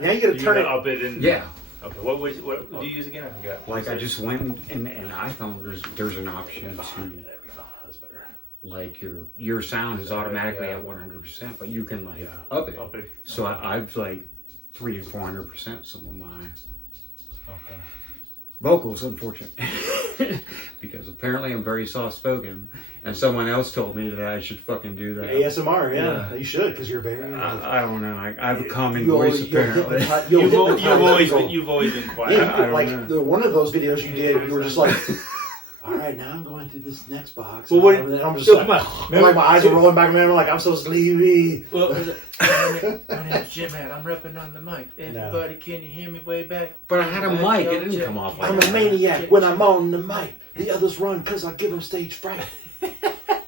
Now you gotta turn it up it and Yeah. Okay, what do you use again? I forgot. Like I just went in iPhone. There's an option to like your sound is automatically at 100%, but you can like up it. So I've like 300 to 400% some of my vocals, unfortunately, because apparently I'm very soft spoken, and someone else told me that I should fucking do that. ASMR, yeah. You should, because you're very. I don't know. I have a calming voice apparently. You've always been quiet. Yeah, one of those videos you did, you were just like. All right, now I'm going through this next box. Well, and I'm just like my eyes are rolling back, man. I'm like, I'm so sleepy. Well, my name's Jim, man. I'm repping on the mic. Everybody, can you hear me way back? But I had a mic. It didn't come off like I'm a maniac when I'm on the mic. The others run because I give them stage fright.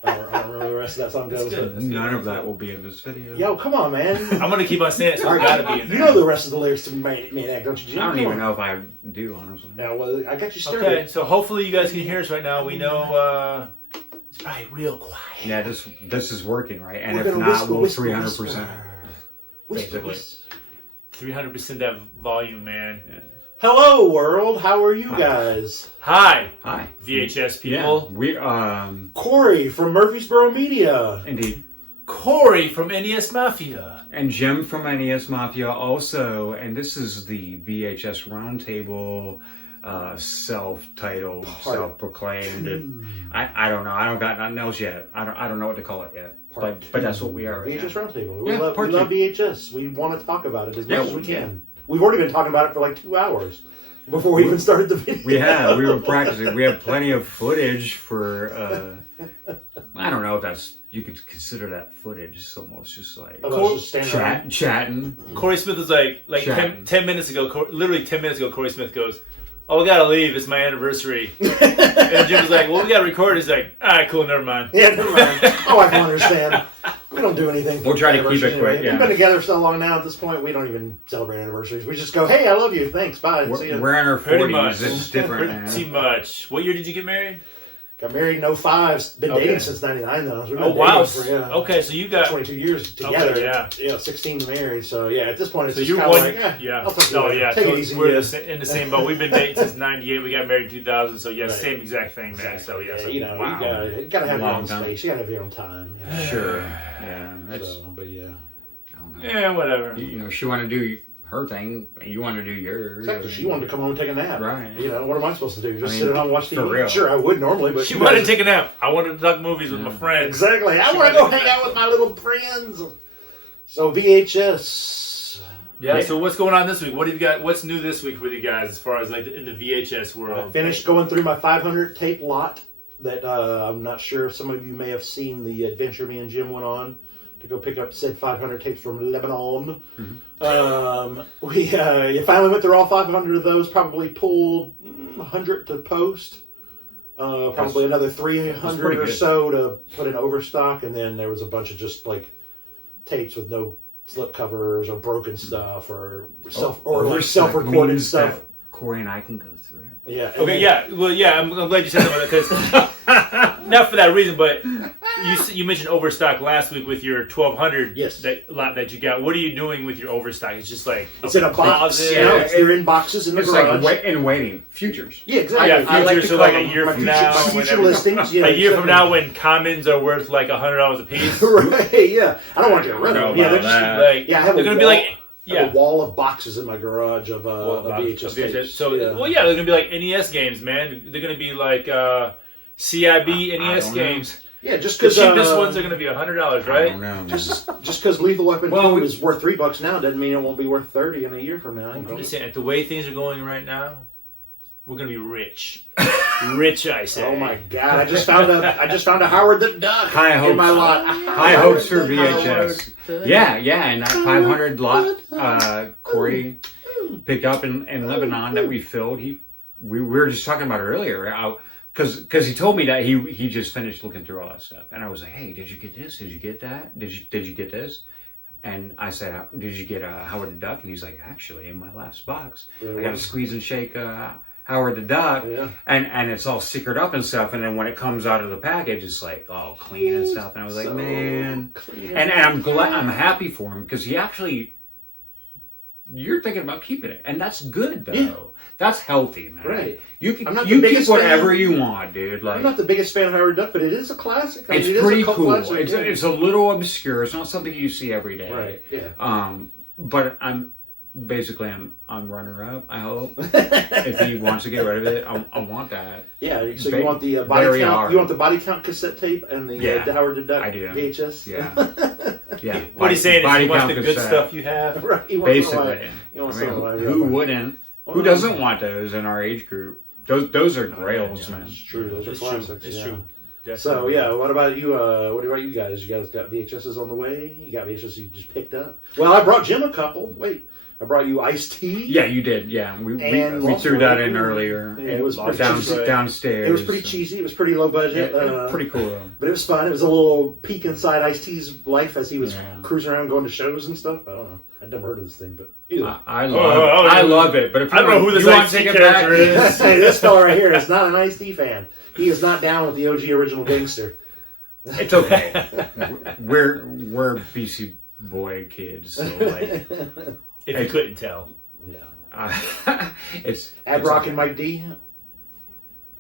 I don't remember the rest of that song goes. None of that will be in this video. Yo, come on, man. I'm going to keep on saying it, so it's got to be in there. You know the rest of the lyrics to Maniac, don't you, Jim? I don't even know if I do, honestly. Yeah, well, I got you started. Okay, so hopefully you guys can hear us right now. We know it's probably real quiet. Yeah, this is working, right? And if not, we'll 300%. Basically. 300% that volume, man. Yeah. Hello, world. How are you guys? Hi, Yeah, VHS people. we Korey from Murfreesboro Media. Indeed. Korey from NES Mafia. And Jim from NES Mafia also, and this is the VHS Roundtable, self-titled, self-proclaimed. I don't know. I don't got nothing else yet. I don't know what to call it yet. But that's what we are. Right VHS now. Roundtable. We love VHS. We want to talk about it as much as we can. Yeah. We've already been talking about it for like 2 hours before we even started the video. We were practicing. We have plenty of footage for. I don't know if you could consider that footage. It's almost just like chatting. Corey Smith was like 10 minutes ago. Literally 10 minutes ago, Corey Smith goes, "Oh, we gotta leave. It's my anniversary." And Jim was like, "Well, we gotta record." He's like, "All right, cool, never mind." Yeah, never mind. Oh, I can understand. We don't do anything. We'll try to keep it quick. Yeah. We've been together so long now. At this point, we don't even celebrate anniversaries. We just go, "Hey, I love you. Thanks. Bye." See ya. We're in our 40s. It's different now. Pretty much. What year did you get married? Got married in 05. Been dating since 99 though. Oh wow! Okay, so you got 22 years together. Okay, yeah, 16 married. So yeah, at this point it's so just kind of like, take it easy. We're in the same boat. We've been dating since '98. We got married in 2000. So yeah, same exact thing, man. So yeah, you gotta have your own space. You gotta have your own time. Sure. Yeah. But yeah. I don't know. Yeah, whatever. She wanted to do her thing, and you want to do yours. Exactly. She wanted to come home and take a nap. Right. What am I supposed to do? Just sit at home and watch TV? For real. Sure, I would normally, but she wanted to take a nap. I wanted to talk movies with my friends. Exactly. I want to go hang out with my little friends. So VHS. Yeah. So what's going on this week? What have you got? What's new this week with you guys as far as like in the VHS world? I finished going through my 500 tape lot that I'm not sure if some of you may have seen the adventure me and Jim went on to go pick up said 500 tapes from Lebanon. Mm-hmm. You finally went through all 500 of those, probably pulled 100 to post, probably another 300 or so to put in Overstock, and then there was a bunch of just like tapes with no slip covers or broken stuff or self-recorded stuff. Corey and I can go through it. Yeah. Okay. Yeah. Well. Yeah. I'm glad you said that because not for that reason, but you mentioned Overstock last week with your 1200. Yes. That you got. What are you doing with your Overstock? It's just like it's in a box. Yeah. They're in boxes in the garage. Like waiting futures. Yeah. Exactly. Yeah. Futures, I like to so call like a year from now, future listings. Yeah, a year from now, when commons are worth like $100 a piece. Right. Yeah. I don't want to get rid of them. Yeah. They're just like I have they're gonna be like. I have a wall of boxes in my garage of VHS. So they're gonna be like NES games, man. They're gonna be like CIB NES games. Yeah, just because the cheapest ones are gonna be $100, right? I don't know. Just because Lethal Weapon 2 is worth $3 now doesn't mean it won't be worth $30 in a year from now. I'm just saying, the way things are going right now, we're gonna be rich. Rich, I say. Oh my God! I just found a Howard the Duck in my lot. High hopes for VHS. Yeah, and that 500 lot Corey picked up in Lebanon that we filled. We were just talking about it earlier. Because he told me that he just finished looking through all that stuff, and I was like, "Hey, did you get this? Did you get that? Did you get this?" And I said, "Did you get Howard the Duck?" And he's like, "Actually, in my last box, I got to squeeze and shake Howard the Duck, and it's all stickered up and stuff. And then when it comes out of the package, it's like all clean and stuff. And I was like, man, and I'm happy for him because he actually you're thinking about keeping it, and that's good though. Yeah. That's healthy, man. Right. You can I'm not you the keep biggest whatever fan. you want, dude. Like, I'm not the biggest fan of Howard Duck, but it is a classic. I mean, it's it is pretty a cult cool. classic, It's a little obscure. It's not something you see every day. right. Yeah. But I'm runner up. I hope if he wants to get rid of it, I want that. Yeah. So you want the body count? You want the body count cassette tape and the Howard Duck VHS? Yeah. Yeah. What are you saying? Body Is he wants count the good cassette. stuff you have? Right. Basically. Who would? wouldn't? Who doesn't want those in our age group? Those are grails, man. It's true. Those are It's classics. true. It's yeah. true. Definitely. So yeah, what about you? What about you guys? You guys got VHSs on the way? You got VHSs you just picked up? Well, I brought Jim a couple. Wait, I brought you iced tea. Yeah, you did. Yeah, we And threw that in earlier. Yeah, it was pretty downstairs. It was pretty cheesy. It was pretty low budget. Pretty cool though. But it was fun. It was a little peek inside Ice T's life as he was Yeah. cruising around going to shows and stuff. I don't know. I'd never heard of this thing, but either. I love it. But if I don't know who this want Ice to T take it back, character is. Hey, this fella right here is not an Ice T fan. He is not down with the OG original gangster. it's okay. We're BC boy kids, so like If you couldn't tell. Yeah. it's Ad Rock and Mike D.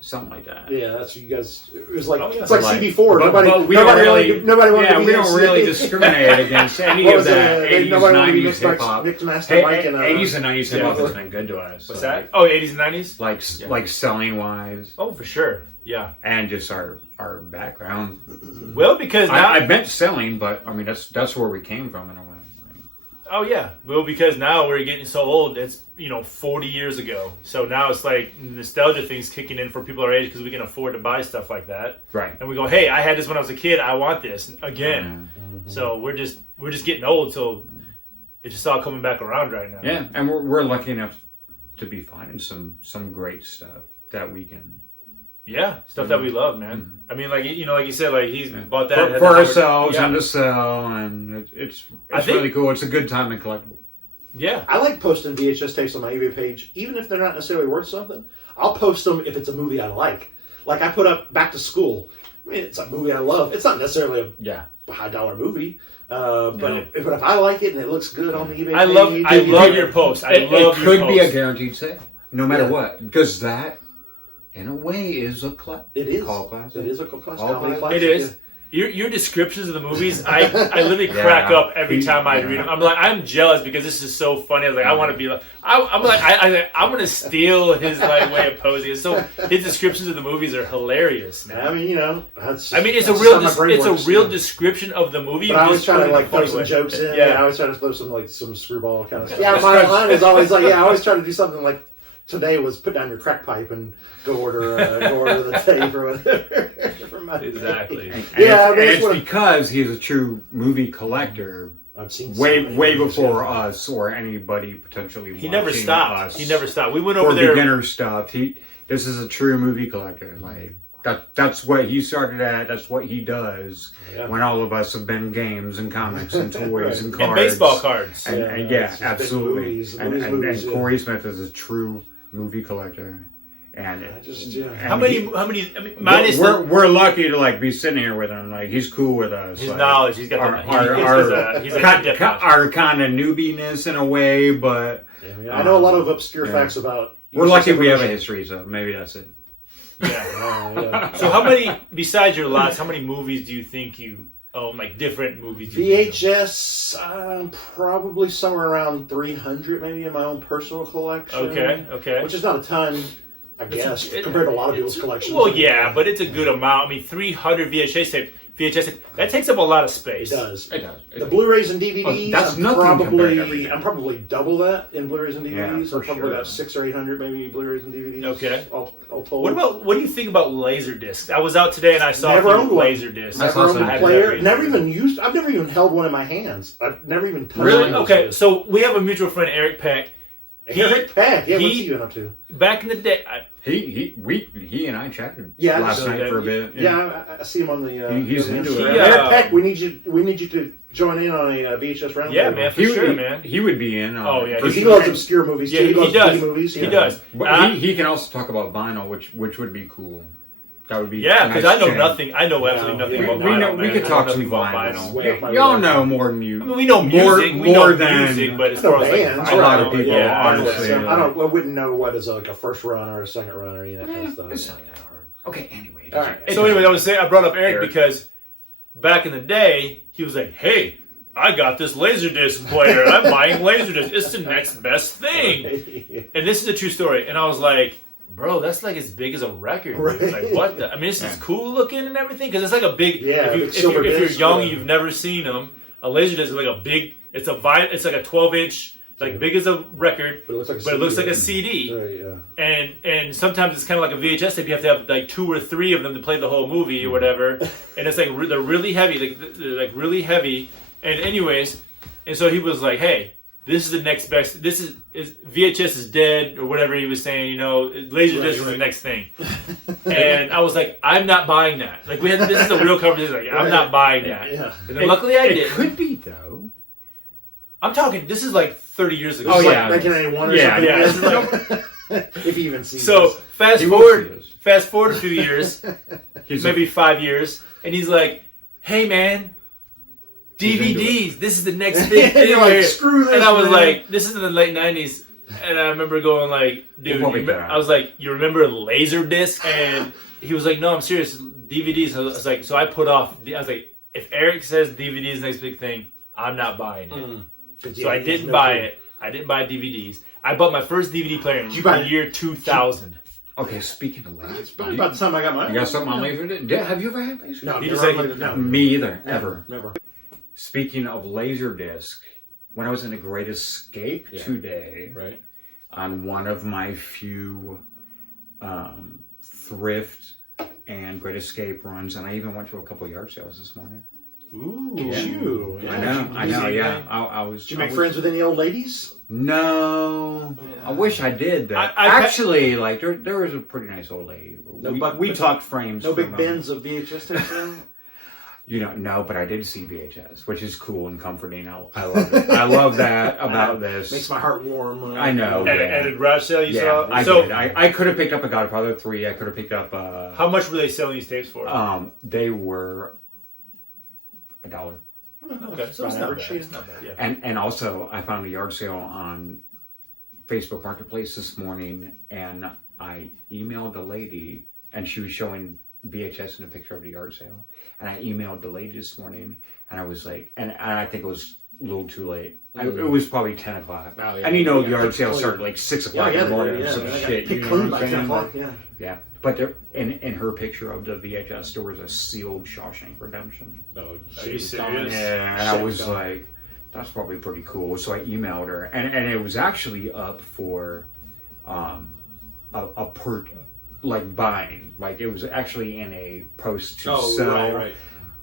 something like that. Yeah, that's what you guys. It was like yeah. it's like Like, CB4. but we don't nobody wanted to be we don't really mixed- discriminate against any What of was that it? 80s, Nobody wanted to be 90s mixed hip hop. Mixed Master Mike and 80s and 90s hip hop yeah. has been good to us. What's like, that? Oh, 80s and 90s? Like selling wise, Oh, for sure. Yeah. and just our background. Well, because now. I meant selling, but I mean that's where we came from in a way. Like, Oh, yeah. Well, because now we're getting so old. It's, 40 years ago. So now it's like nostalgia things kicking in for people our age because we can afford to buy stuff like that. right. And we go, hey, I had this when I was a kid. I want this again. So we're just getting old. So it's just all coming back around right now. Yeah, and we're lucky enough to be finding some great stuff that we can Yeah, stuff that we love, man. I mean, like you said, like he's bought that for ourselves Yeah. and to sell, and it's I think- really cool. It's a good time and collectible. Yeah. I like posting VHS tapes on my eBay page, even if they're not necessarily worth something. I'll post them if it's a movie I like. Like I put up Back to School. I mean, it's a movie I love. It's not necessarily Yeah, a $high movie, but if I like it and it looks good on the eBay I page, love your post. I love it your could be a post. guaranteed sale, no matter what, because that, in a way, is a It is. cult classic. It is a cult classic. Cult Comedy classic. It classic, is. Your descriptions of the movies, I literally crack up every time I read them. I'm like, I'm jealous because this is so funny. I was like, I want to be like, I'm gonna steal his like way of posing. So his descriptions of the movies are hilarious, Yeah. man. I mean, that's. I mean, it's a that's real just how my brain works, yeah. description of the movie. But I always just try put to it like in a throw funny some way. jokes in. Yeah. I always try to throw some screwball kind of stuff. Yeah, my line is always like, I always try to do something like today was put down your crack pipe and go order the tape or whatever. Exactly. Yeah, it's because he's a true movie collector. I've seen way movies, before yeah. us or anybody potentially. He never watching stopped. us He never stopped. We went for over there. beginner stuff. This is a true movie collector. Like that's what he started at. That's what he does. Yeah. When all of us have been games and comics and toys Right. and cards And baseball cards. and Yeah, it's just been absolutely. movies, and movies, yeah. Korey Smith is a true movie collector. And How many? I mean, minus we're lucky to like be sitting here with him. Like he's cool with us. his like, knowledge. He's got he's a our kind of newbiness in a way, but Yeah, I mean, I know a lot of obscure facts about. we're lucky we have a history, so maybe that's it. Yeah. Yeah. So how many, besides your lots, how many movies do you think you own? Like different movies? you own? VHS, probably somewhere around 300, maybe in my own personal collection. Okay. Which is not a ton, I guess, compared to a lot of people's collections. Well, yeah, but it's a good amount. I mean, 300 VHS tape, that takes up a lot of It space. does. It does. The Blues and DVDs, that's nothing compared to everything. I'm probably double that in Blu-rays and DVDs. Yeah, I'm for probably sure. about 600 or 800 maybe Blu-rays and DVDs. Okay. All told. What do you think about laser discs? I was out today and I saw Never a few owned one. laser discs. That's Never awesome. owned I a had player. that Never even used. I've never even held one in my hands. I've never even touched Really? one. Okay, so we have a mutual friend, Eric Peck. Eric Peck. Yeah, what's he- he been up to? Back in the day, He and I chatted Yeah, last so night for a bit. Yeah, I see him on the. He's the into Instagram. it. Eric Peck, we need you to join in on a VHS roundtable. yeah, man, for sure, man. He would be in. Oh, yeah, Because he sure. loves obscure movies. Yeah, too. he loves does. B movies. He does. But he can also talk about vinyl, which would be cool. That would be Yeah, because I know change. nothing. I know absolutely nothing about vinyl. We man. could I know talk nothing some about vinyl. Y'all know more than you. I mean, we know music. We know music, but as far as bands, a lot of people, yeah, honestly, I wouldn't know what is like a first run or a second run or any of that kind of stuff. It's not that hard. Okay, anyway. All right. So anyway, I brought up Eric because back in the day, he was like, "Hey, I got this Laserdisc player. I'm buying Laserdisc. It's the next best thing." And this is a true story. And I was like, "Bro, that's like as big as a record. Right. Like what? I mean, this is cool looking and everything because it's like a big. Yeah. If you're young, and you've never seen them. A Laserdisc is like a big. It's like a 12-inch. It's like big as a record, but it looks like a CD. Right, yeah. And sometimes it's kind of like a VHS tape. You have to have like 2 or 3 of them to play the whole movie or whatever. And it's like they're really heavy, they're like really heavy. And anyways, and so he was like, "Hey, this is the next best. This is VHS is dead or whatever he was saying. You know, Laserdisc is the next thing." And I was like, "I'm not buying that." Like this is a real conversation. Like I'm not buying that. Yeah. And then luckily I did. It could be though. I'm talking. This is like 30 years ago. Oh, yeah. 1991 or Yeah, something. yeah. This is like, if you even see So this. fast He will forward see this. a few years, He's maybe 5 years, and he's like, "Hey man, DVDs. This is the next big thing." You're like, "Screw this, And I was man." like, "This is in the late '90s," and I remember going like, "Dude," I was like, "You remember Laserdisc?" And he was like, "No, I'm serious. DVDs." I was like, so I put off. I was like, "If Eric says DVDs next big thing, I'm not buying it." So I didn't buy it. I didn't buy DVDs. I bought my first DVD player in the year 2000. Okay, speaking of It's Laserdisc, probably about the time I got mine. you got something on Laserdisc? Have you ever had Laserdisc? No, He never just said- on Laserdisc, no. Me either, ever. Never. Speaking of Laserdisc, when I was in the Great Escape today, Right. on one of my few thrift and Great Escape runs, and I even went to a couple yard sales this morning. Ooh, Yeah. you. Yeah. I know, yeah. I was. Did you make friends with any old ladies? No, I wish I did. That I actually, like there was a pretty nice old lady. We talked frames. No for a big moment. bins of VHS tapes then? You know, no, but I did see VHS, which is cool and comforting. I love it. I love that about this. Makes my heart warm. I know. And a garage sale you Yeah, saw? I So did. I could have picked up a Godfather 3. I could have picked up. how much were they selling these tapes for? They were $1. Okay, so it's not bad. It's not bad. Yeah. And also, I found a yard sale on Facebook Marketplace this morning, and I emailed the lady, and she was showing VHS in a picture of the yard sale. And I emailed the lady this morning, and I was like, and I think it was a little too late. It was probably 10 o'clock. Oh, yeah. And you know, Yeah, yard it's sales clean. start like 6 o'clock in the morning or some shit. You know Clean what I'm by 10 saying? o'clock, yeah. Yeah. But there, in her picture of the VHS, there was a sealed Shawshank Redemption. So, Are you serious? Yeah, and I was like, that's probably pretty cool. So I emailed her, and it was actually up for a per like buying, like it was actually in a post to sell. Right.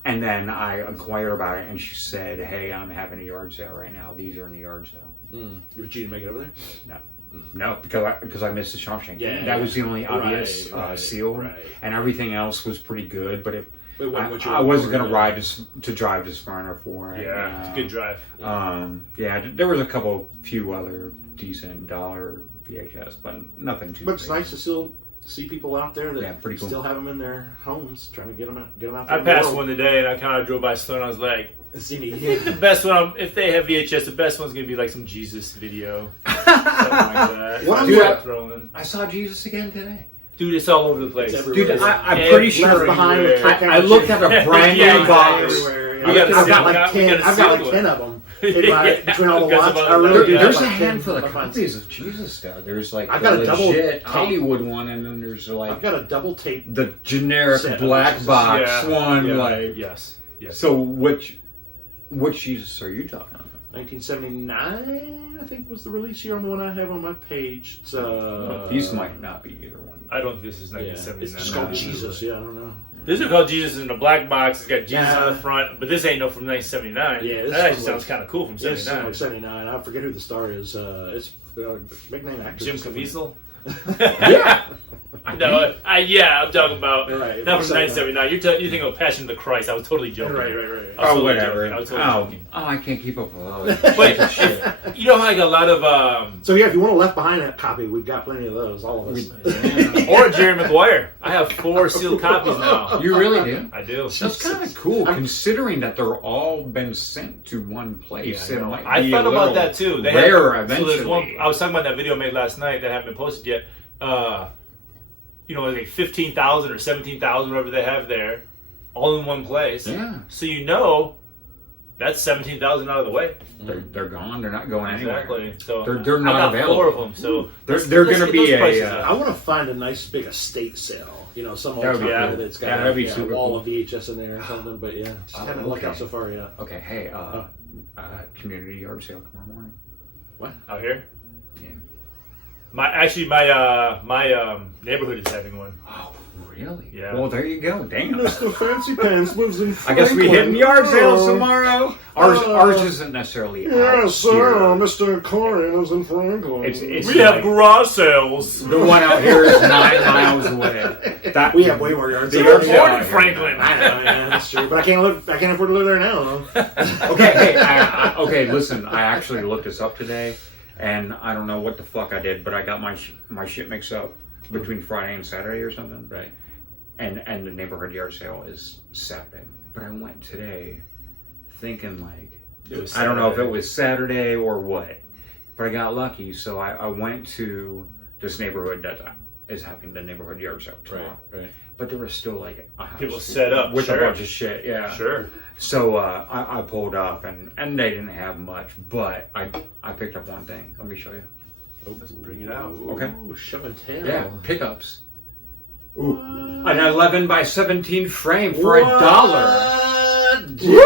And then I inquired about it, and she said, "Hey, I'm having a yard sale right now. These are in the yard sale." But you didn't make it over there? No, because I missed the Shawshank. Yeah, that was the only obvious right, seal, right. and everything else was pretty good. But I wasn't going to ride to drive to Smyrna for it. Yeah, it's a good drive. There was a few other decent dollar VHS, but nothing too. But it's crazy. nice to still see people out there that pretty cool. still have them in their homes, trying to get them out there. I in the passed world. one today, and I kind of drove by slow, and I was like, And see me, I think the best one, if they have VHS, the best one's going to be like some Jesus video. Something like that. What I'm Dude, throwing. I saw Jesus again today. Dude, it's all over the place. It's Dude, everywhere. I'm pretty sure. Left behind. I looked at a brand new Yeah, box. Everywhere. We gotta I've seal got it. like We 10. gotta I've got seal like it. 10 of them. Yeah, Between all the because lots, of I all really the- do. Dude, have there's a like 10 handful of if I find copies of Jesus though. There's like I've the got a double legit tape. Hollywood one, and then there's like I've got a double tape. the generic Set of black Jesus. box Yeah, one. yeah, Like, yes. so which Jesus are you talking about? 1979, I think, was the release year on the one I have on my page. It's, These might not be either one. I don't think this is yeah, 1979. it's just called Jesus. Yeah, I don't know. This is called Jesus in a black box. It's got Jesus Yeah. on the front, but this ain't no from 1979. Yeah, this that actually is sounds like- kind of cool from Yeah, it's 79. like 79. I forget who the star is. It's big name actor. Jim Caviezel. Yeah, No, I'm talking about Right, not from 1979. You think of Passion of the Christ. I was totally joking. Right. I was totally whatever. joking. I was totally joking. I can't keep up with all that shit. You know how like a lot of So yeah, if you want a Left Behind copy, we've got plenty of those. All of us. or Jerry Maguire. I have 4 sealed copies now. You really do? I do. That's kind of cool, considering that they're all been sent to one place. Yeah, It might I be thought a about little that too. They rare have, eventually. So I was talking about that video I made last night that haven't been posted yet. Like 15,000 or 17,000, whatever they have there, all in one place. Yeah. So that's 17,000 out of the way. They're gone. They're not going anywhere. Exactly. So They're not I got available. 4 of them. So They're going to be I want to find a nice big estate sale. Some old That would be company cool. that's got Yeah, that'd be a super wall cool. of VHS in there or something. But yeah, just haven't looked out so far yet. Okay, hey, community yard sale tomorrow morning. What? out here, Yeah. my neighborhood is having one. Oh, really? Yeah. Well, there you go. Damn. Mr. Fancy Pants lives in I guess we hitting yard sales tomorrow. Ours Oh. isn't necessarily out Yes, sir. here. Mr. Corey lives in Franklin. It's We have garage sales. the one out here is 9 miles away. We have way more yards. The We're yard born sale in out here. Franklin. I know, yeah, that's true. But I can't afford to live there now. Though. Okay, hey, okay. Listen, I actually looked this up today, and I don't know what the fuck I did, but I got my shit mixed up between Friday and Saturday or something. Right. And the neighborhood yard sale is Saturday, but I went today, thinking like It was I don't know if it Saturday. was Saturday or what, but I got lucky, so I went to this neighborhood that is having the neighborhood yard sale tomorrow. Right. But there was still like a house People set up, with sure. a bunch of shit. Yeah. Sure. So I pulled up and they didn't have much, but I picked up one thing. Let me show you. Let's bring it out. Okay. Ooh, show and tell. Yeah, pickups. Ooh, an 11 by 17 frame for $1. Woo!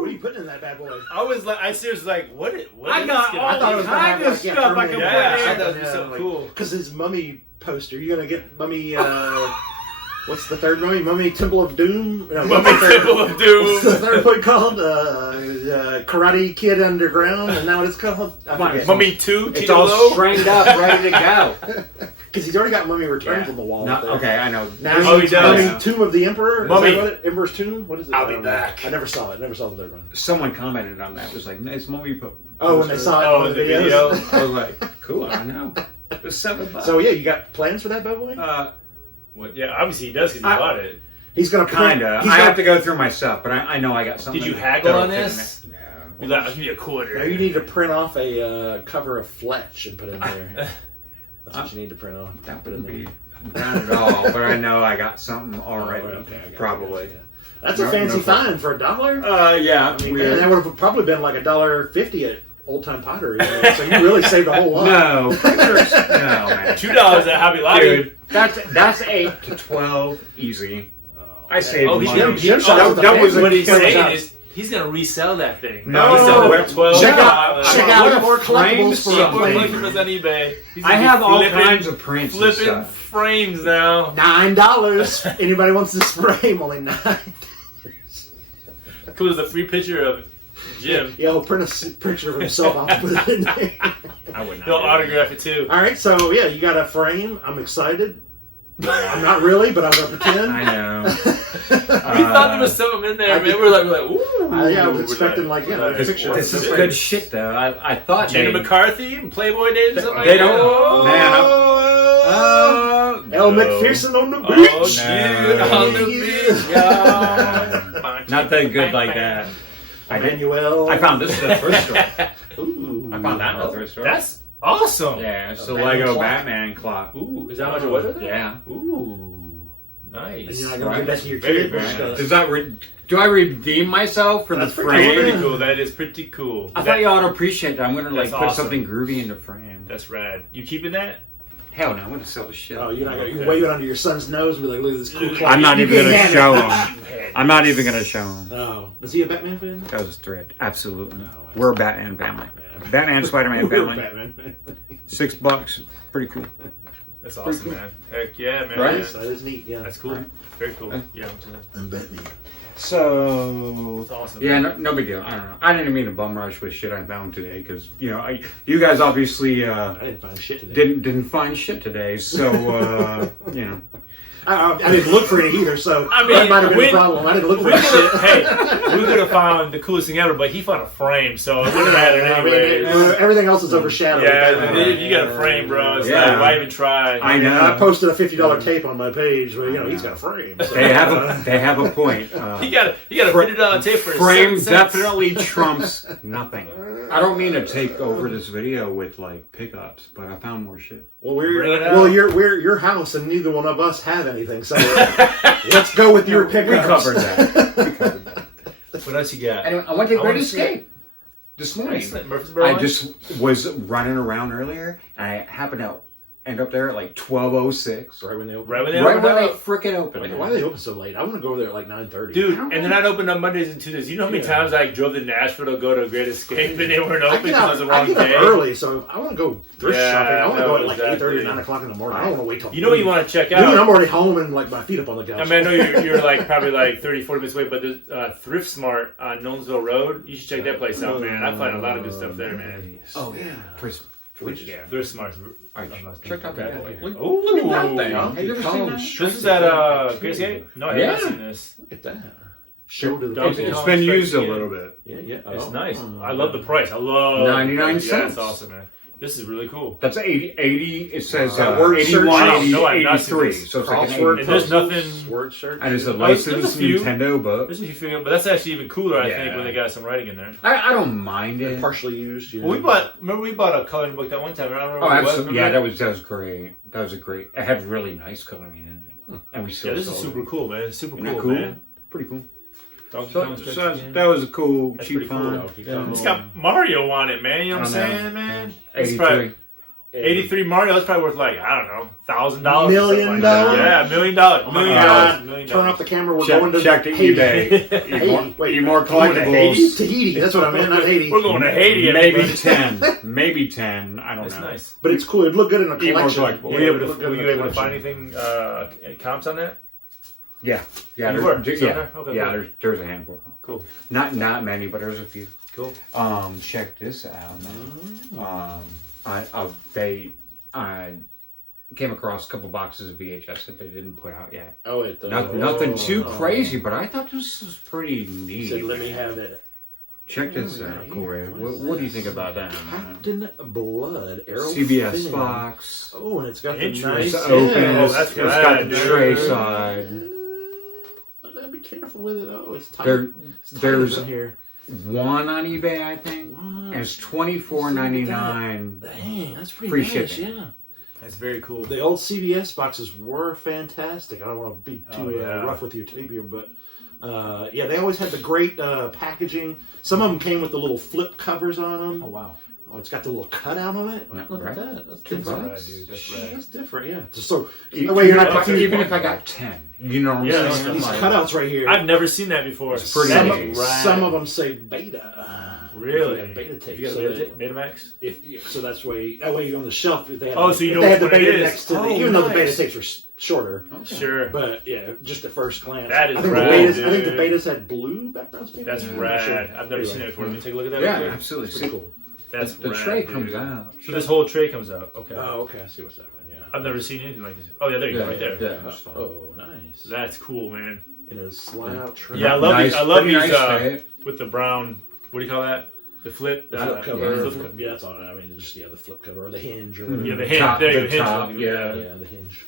What are you putting in that bad boy? I seriously like, what is I got this all I thought it was gonna have kind of like, stuff I can Yeah, put I in. thought it was so cool. Because his mummy poster, you're gonna get mummy. What's the third mummy? Mummy Temple of Doom. No, Mummy Temple of Doom. What's the third one called? Karate Kid Underground, and now it's called. Mummy 2, It's Tito all Low. strained up, ready to go. Because he's already got Mummy Returns on the wall. No, up there. okay, I know. Now Oh, he does. Mummy Tomb of the Emperor. Mummy. Is that what Emperor's Tomb. What is it? I'll I be don't know. back. I never saw it. Never saw the third one. Someone commented on that. It was like, nice movie. Oh, when they saw it Oh, on the the video. videos. I was like, cool, I know. It was $7. So yeah, you got plans for that bad boy? Well, yeah, obviously he does because he bought it. He's gonna print- Kinda. He's I gonna, have to go through my stuff, but I know I got something. Did you haggle that'll on fit in this? it. No. You're like, I'll give you a quarter. Now you need to print off a cover of Fletch and put in there. That's what you need to print off. That Put in wouldn't there. be not at all, but I know I got something already. Okay, I got probably. you. That's a fancy find for $1. Yeah. I mean, man, that would have probably been like $1.50 at Old Time Pottery. So you really saved a whole lot. No, pictures. No, man. $2 at Hobby Lobby. Dude, that's 8 to 12 easy. I saved Oh, he's money. gonna Jim shot with the that was family. What he's Killer saying shot. is he's gonna resell that thing. No, he's selling no, it for 12. Check out What more a frame collectibles for Cheap a more plane. collectibles on eBay. He's I gonna be have all flipping- kinds of prints and flipping stuff. frames now. $9. Anybody wants this frame? Only $9. Cool, there's a free picture of Jim. Yeah, he'll print a picture of himself. I'll put it in there. I would not. He'll do autograph it too. All right, so yeah, you got a frame. I'm excited. I'm not really, but I'm gonna pretend. I know. We thought there was something in there, I man. did- We're like, ooh. Yeah, I was expecting like a picture. This is good shit, though. I thought Jenna they... McCarthy and Playboy days or something They like that. don't... Man, El no. McPherson on the Oh, beach. dude, No. on the beach, y'all. Not that good like that. Emmanuel. I found this at the thrift store. Ooh. I found that at the thrift store. That's awesome. Yeah, it's the Batman Lego clock. Batman clock. Ooh, is that how much it was? Right there? Yeah. Ooh, nice. And you're not gonna give that to your Very, kid. very Just gonna- nice. Does that do I redeem myself for That's the pretty That's frame? pretty cool. That is pretty cool. I thought you ought to appreciate that. I'm gonna like That's put awesome. something groovy in the frame. That's rad. You keeping that? Hell no, I'm gonna sell the shit. Oh, you're not gonna. You Okay. wave it under your son's nose. Be like, look at this cool clock. I'm not You even gonna can't show have it. him. I'm not even gonna show him. Oh, is he a Batman fan? That was a thrift. Absolutely. We're a Batman family. Batman, Spider-Man We're a family. Batman fan. $6. Pretty cool. That's awesome, man. Heck yeah, man. Right? That is neat. Yeah, That's cool. Right. Very cool. Yeah. I'm betting. So That's awesome. yeah, no big deal. I don't know. I didn't mean to bum rush with shit I found today because you guys obviously I didn't find shit today. didn't find shit today. So I didn't look for any either, so I mean, that might have been a problem. I didn't look for any shit. Hey, we could have found the coolest thing ever, but he found a frame, so it wouldn't have mattered anyway. Everything else is overshadowed. Yeah, if you got a frame, bro, it's like, why even try? I know. I posted a $50 tape on my page where he's got a frame. So. they have a point. He got a $50 tape for Frame 7 cents. definitely trumps nothing. I don't mean to take over this video with like pickups, but I found more shit. Well, Bring we're your house, and neither one of us have anything. So let's go with your pickups. We covered that. What else you got? Anyway, I went to I Great wanna Escape this morning. Excellent. Murfreesboro. I just was running around earlier, and I happened to end up there at like 12:06. Right when they open. Right when they Right opened when they up. freaking opened. Why do they open so late? I want to go over there at like 9:30. Dude, and they're not open on Mondays and Tuesdays. You know how many times I drove to Nashville to go to Great Escape and they weren't open because it was the I wrong get day? up early, so I want to go thrift Yeah, shopping. I want to no, go at like exactly. 8:30, 9 o'clock in the morning. I don't want to wait till. You know what you want to check Dude, out? I'm already home and like my feet up on the couch. I mean, I know you're like probably like 30, 40 minutes away, but there's Thrift Smart on Nolensville Road. You should check that place out, man. I find a lot of good stuff there, man. Oh yeah. Thrift Smart's. Check out that. Oh, Look at that thing. Huh? Have you ever seen that? This is at Great Escape? No, I have not Yeah. seen this. Look at that. Show to the Donkey people. It's Kong been Strikes used a Again. little bit. Yeah. It's Oh. nice. I love the price. I love 99 Yeah, cents. it's awesome, man. This is really cool. That's 80. It says Word search. 81, Oh, 80, no, I've not seen 83. this. So it's like an Crossword 80. And there's puzzles, nothing- Word search. And it's a there's a licensed few. Nintendo book. There's a few things, but that's actually even cooler, I think, Yeah. when they got some writing in there. I don't mind it. partially used. Well, we bought a coloring book that one time. I don't remember Oh, what it was. absolutely. Yeah, remember that was great. That was a great. It had really nice coloring in it, and we still. Yeah, this is sold super it. cool, man. It's super Isn't that cool, man. Pretty cool. Donkey So, Kong Strikes so Again. that was a cool, That's cheap pretty cool, fun. Donkey Kong. It's got Mario on it, man. You know what I'm I know. saying, man? It's probably 83. 83 Mario. That's probably worth like, I don't know, $1,000. $1 million? or something like that. Yeah, $1 million. Oh my God. $1 million. Turn off the camera. We're going to Check the Haiti. eBay. Haiti. Wait, Eat more going to Haiti? collectibles. Tahiti. That's what I meant. Not Haiti. We're going to Haiti. Maybe everybody. 10. Maybe 10. I don't That's know. nice. But it's cool. It'd look good in a Eat more collection. collectibles. Were you it'd look good in a able to find collection. anything, any comps on that? Yeah. You there's- were? there- So, yeah. okay, Yeah. cool. There's a handful. Cool. Not many, but there's a few. Cool. Check this out, man. I came across a couple boxes of VHS that they didn't put out yet. Oh, it Nothing too crazy, but I thought this was pretty neat. Said, let me have it. Check this out, Corey. What do you think about that? Man? Captain Blood. Errol CBS Finn. box. Oh, and it's got the Interesting. nice. It's open. Oh, It's that's got rad, the dude. tray side. Gotta be careful with it. Oh, it's tight. There's in here. one on eBay, I think, and it's $24.99. Dang, that's pretty Free nice. shipping. Yeah. That's very cool. The old CBS boxes were fantastic. I don't want to be too yeah. rough with your tape here, but yeah, they always had the great packaging. Some of them came with the little flip covers on them. Oh wow! Oh, it's got the little cutout on it. Yeah, Look right. at that. That's $2. different. Rad, dude. That's Yeah, rad. that's different. Yeah. So that way you're not confused. Even if I got 10, you know what I'm Yeah, saying? these Like, cutouts right here. I've never seen that before. It's pretty some, neat. some of them say beta. Really? Yeah, beta tape. You got So a that- Betamax? So that's way that way you're on the shelf. If they have, Oh, so you if know they have which the one it beta is. next to the, Oh, even though the beta nice. tapes were shorter. Okay. Sure. But yeah, just at first glance, That is I think rad, the betas. I think the dude. betas had blue backgrounds. Maybe? That's I'm not rad. sure. I've never seen that before. Let me take a look at that. Yeah, real quick. absolutely. It's pretty cool. That's The rad, tray dude. comes out. So this whole tray comes out. Okay. Oh, okay. I see what's that one. Yeah. I've never seen anything like this. Oh yeah, there you go, right there. Yeah, that's fine. Oh, nice. That's cool, man. In a slide out tray. Yeah, I love Nice, these. I love pretty these nice tape. with the brown. What do you call that? The flip. The flip cover. yeah, Yeah, flip cover. that's all. I mean, just the flip cover or the hinge or whatever. Yeah, the hinge. Top, There you the go. Hinge. top, Yeah. Yeah, the hinge.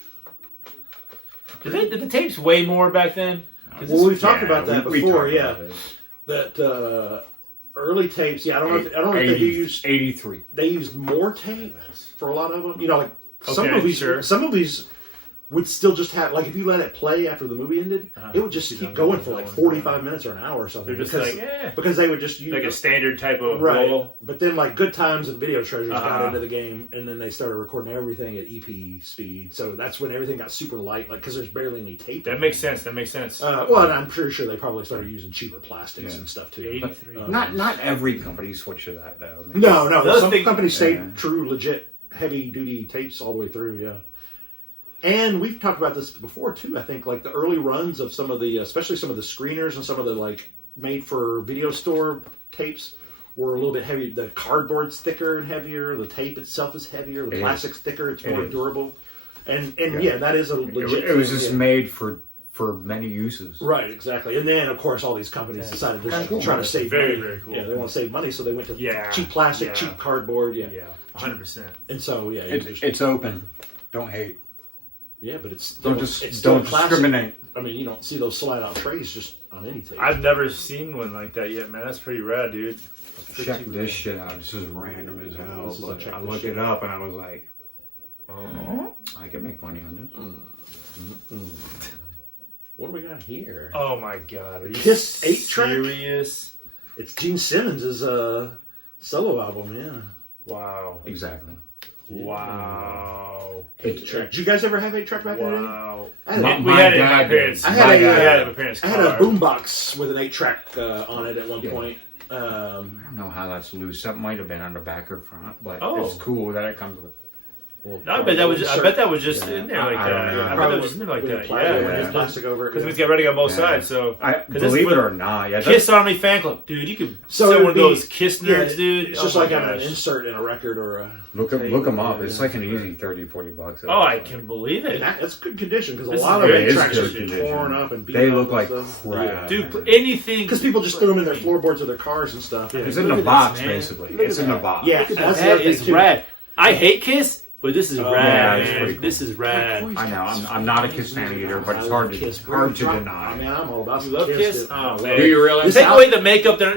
Did the tapes weigh more back then? 'Cause Well, it's- we've talked about that we before. talked Yeah, about it. that early tapes. Yeah, I don't know. I don't know if they do use. 83. They used more tape for a lot of them. You know, like some Okay, movies. sure. Some movies would still just have, like, if you let it play after the movie ended, it would just keep going for like 45 minutes or an hour or something. They're just because, like, eh. because they would just use Like a standard type of right. roll. But then, like, Good Times and Video Treasures got Uh-huh. into the game, and then they started recording everything at EP speed. So that's when everything got super light, like, because there's barely any tape. That makes sense. That makes sense. Well, and I'm pretty sure they probably started using cheaper plastics Yeah. and stuff too. 83. Not every company switched to that though. No, Those some things- companies stayed Yeah. true, legit, heavy duty tapes all the way through. Yeah. And we've talked about this before too. I think like the early runs of some of the, especially some of the screeners and some of the like made for video store tapes were a little bit heavy. The cardboard's thicker and heavier. The tape itself is heavier. The plastic's thicker. It's more durable. And yeah, that is a legit. It was just made for many uses. Right, exactly. And then of course all these companies decided to try to save money. Very cool. Yeah, they want to save money, so they went to cheap plastic, cheap cardboard. Yeah, 100%. And so it's open. Don't hate. Yeah, but it's don't still discriminate. I mean, you don't see those slide-out trays just on any tape. I've never seen one like that yet, man. That's pretty rad, dude. Check this shit out. This is random as hell. But I looked it up and I was like, I can make money on this. What do we got here? Oh my god. Are you Kiss 8-track? serious? It's Gene Simmons' solo album, yeah. Wow. Exactly. Wow. 8-track. Did you guys ever have 8-track back in the day? Wow. I had We had it in my parents' I had a car. boombox with an 8-track on it at one point. I don't know how that's loose. That might have been on the back or front, but Oh. it's cool that it comes with it. Well, No, I bet that was just in there like I that. don't know. I bet that was just in there like that. Yeah. plastic over it. Because we got ready on both sides, so. Believe it or not, Kiss Army fan club, dude. You could So sell it'd one of be- those Kiss nerds, dude. It's just like having an insert in a record or a. look them up. It's like an easy $30-$40. Oh, I can believe it. That's good condition because a This lot is of very- 8-tracks it are is good condition. torn up and beat They up look and like stuff. crap. Dude, anything. Because people just threw them in their floorboards of their cars and stuff. It's Look in the at box, this, man. basically. Look at It's in the that. box. Yeah, that's the That other thing, is too. rad. I hate Kiss, but this is yeah, rad. it's pretty cool. This is rad. I know. I'm not a Kiss fan either, but it's hard to I deny. mean, I'm all about You some love Kiss? dude. Oh, Do man. you really? Take away the makeup. We're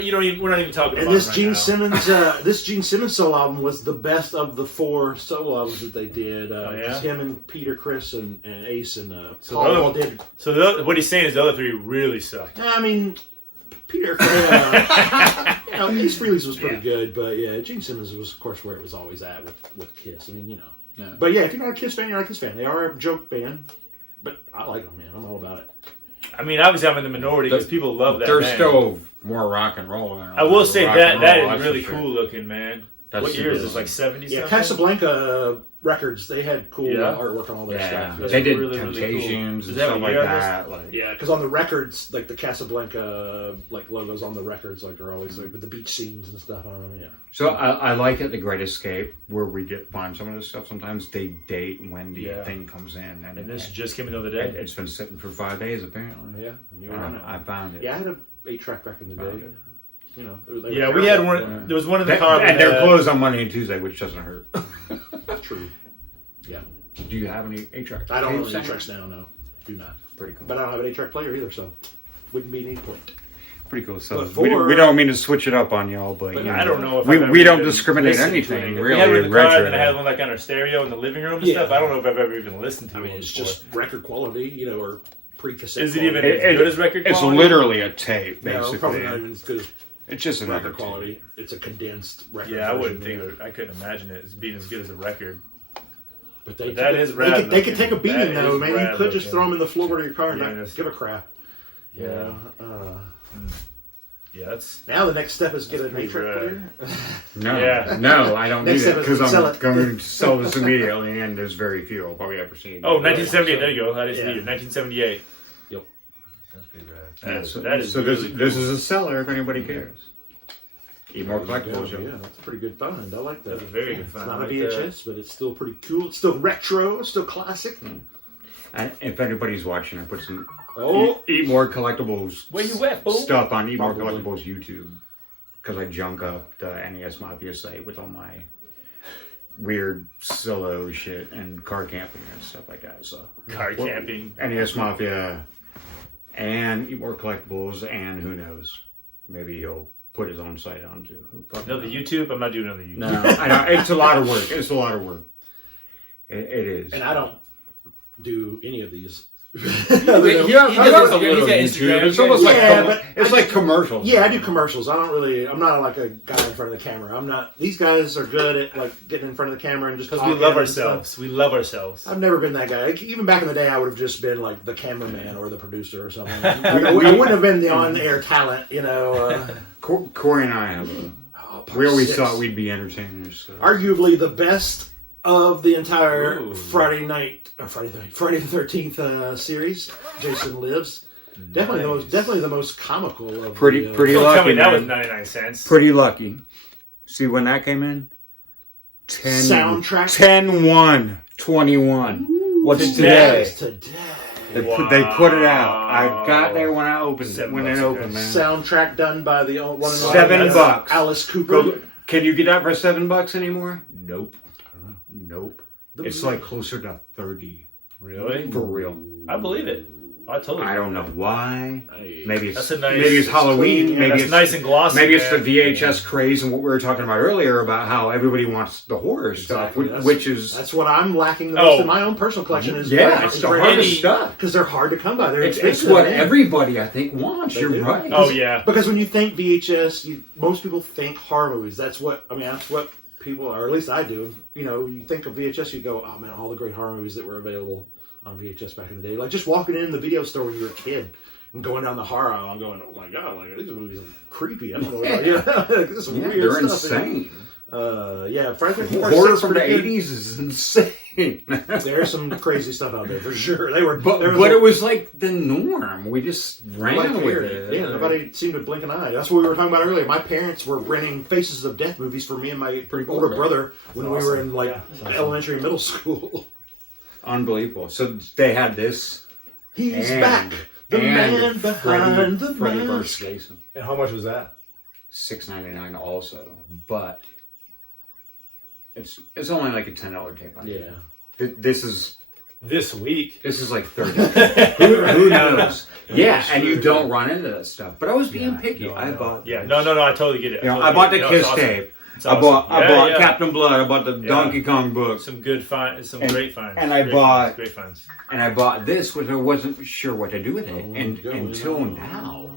not even talking And about this it right Gene now. Simmons, this Gene Simmons solo album was the best of the 4 solo albums that they did. Just him and Peter, Chris, and Ace and Paul all did. So what he's saying is the other 3 really sucked. I mean, Peter, Ace Frehley's was pretty good, but yeah, Gene Simmons was, of course, where it was always at with Kiss. I mean, you know. Yeah. But yeah, if you're not a Kiss fan, you're not a Kiss fan. They are a joke band, but I like them, man. I'm all about it. I mean, obviously I'm in the minority because people love that. They're band. still more rock and roll. Than I will say rock that and that roll, is that's really for sure. cool looking, man. That's What year is super this? Like 70s? Yeah, Casablanca Records, they had cool Yeah. artwork on all their Yeah, stuff. they did really, really cool. Temptations Is and that stuff what like year it is? that. Like, Yeah, because on the records, like the Casablanca logos on the records, like are always like with the beach scenes and stuff on them. Yeah. So I like it, The Great Escape, where we find some of this stuff. Sometimes they date when the thing comes in, And this just came in the other day. it's been sitting for 5 days apparently. Yeah. You were on it. I found it. Yeah, I had a 8-track back in the day. You know. They Yeah, were we had terrible. one. There was one in the car. And they're closed on Monday and Tuesday, which doesn't hurt. True. Yeah. Do you have any 8-track? I don't tapes have any anymore? 8-tracks now. No, do not. Pretty cool. But I don't have an 8-track player either, so wouldn't be any point. Pretty cool. So But we don't mean to switch it up on y'all, but you know, I don't know if we I've ever don't even discriminate listened to anything it. really. We had one in the car, retro. and I had one like on our stereo in the living room and Yeah. stuff. I don't know if I've ever even listened to I mean, one it's before. just record quality, you know, or pre-cassette. Is it even quality. as good as record It's quality? literally a tape, No, basically. probably not even as good as It's just another record quality. It's a condensed record. Yeah, I wouldn't version, think. I couldn't imagine it as being as good as a record. But they that could, is they rad could, they could looking. take a beating That though, is man. You rad could just looking. throw them in the floorboard of your car and Yeah, not that's- give a crap. Yeah. Uh, Yeah, that's. now the next step is get an pretty 8-track rad. player. No, I don't need Next it step is because sell I'm it. going to sell this immediately, and there's very few I'll probably ever see. Oh, 1978. There you go. That is Yeah. needed. 1978. Yep. That's pretty rad. Yeah, That so is so really this cool. is a seller if anybody cares. Eat more collectibles, Yeah, yo. that's a pretty good find. I like that. That's a very good It's find. not I a like VHS, but it's still pretty cool. It's still retro. It's still classic. And if anybody's watching, I put some Oh, Eat More Collectibles Where you at, fool? stuff on Eat More Probably. Collectibles YouTube because I junk up the NES Mafia site with all my weird solo shit and car camping and stuff like that. So Car camping. NES Mafia and Eat More Collectibles, and who knows, maybe he'll put his own site on too. Who fucking Another knows? YouTube? I'm not doing another YouTube. No, I know it's a lot of work. It's a lot of work. It is. and I don't do any of these. He's got Instagram. It's almost Yeah, like but it's like commercials. Yeah, I do commercials. I'm not like a guy in front of the camera. I'm not. These guys are good at like getting in front of the camera and just Because we talking love and stuff. ourselves. We love ourselves. I've never been that guy. Like, even back in the day, I would have just been like the cameraman or the producer or something. I wouldn't have been the on-air talent, you know. Corey and I have. We always thought we'd be entertainers. So. Arguably the best of the entire Friday the 13th series. Jason Lives. Definitely the most comical of pretty Don't lucky. tell me that was Man. 99 cents. Pretty lucky. See when that came in? 10 soundtrack. 10/1/21. What's today? They put it out. I got there when I opened it. When it opened, man. Soundtrack done by the one and only $7. Alice Cooper. Can you get that for $7 anymore? Nope. It's like closer to 30. Really? For real. I believe it. I totally. I don't know why. Maybe it's That's a nice- maybe it's Halloween. clean, Maybe That's it's nice and glossy. maybe it's the man. VHS craze and what we were talking about earlier about how everybody wants the horror Exactly. stuff, which is That's what I'm lacking the most in my own personal collection. Is it's the hardest stuff. because they're hard to come by. They're It's expensive, what man. everybody I think wants. They You're do. right. Oh yeah. Because when you think VHS, most people think horror movies. That's what people, or at least I do. You know, you think of VHS, you go, "Oh man, all the great horror movies that were available on VHS back in the day." Like just walking in the video store when you were a kid and going down the horror aisle and going, "Oh my god, like these movies are creepy." I don't know, this is weird They're stuff. insane. Frankly, Horror from the '80s is insane. There's some crazy stuff out there for sure. But it was like the norm. We just ran with it. Yeah, nobody seemed to blink an eye. That's what we were talking about earlier. My parents were renting Faces of Death movies for me and my older brother when we were in elementary and middle school. Unbelievable. So they had this. He's back. The man behind the Freddie mask. vs. Jason. And how much was that? $6.99 also, but it's only like a $10 tape. Yeah. This is This week. like 30. who knows? Yeah, and you don't run into that stuff. But I was being picky. I bought. Yeah. No. I totally get it. I bought the Kiss tape. It's I awesome. bought Yeah. Captain Blood. I bought the Donkey Kong book. Some good finds. Some great finds. and I Great bought- finds, great finds. And I bought this, which I wasn't sure what to do with it. And until now.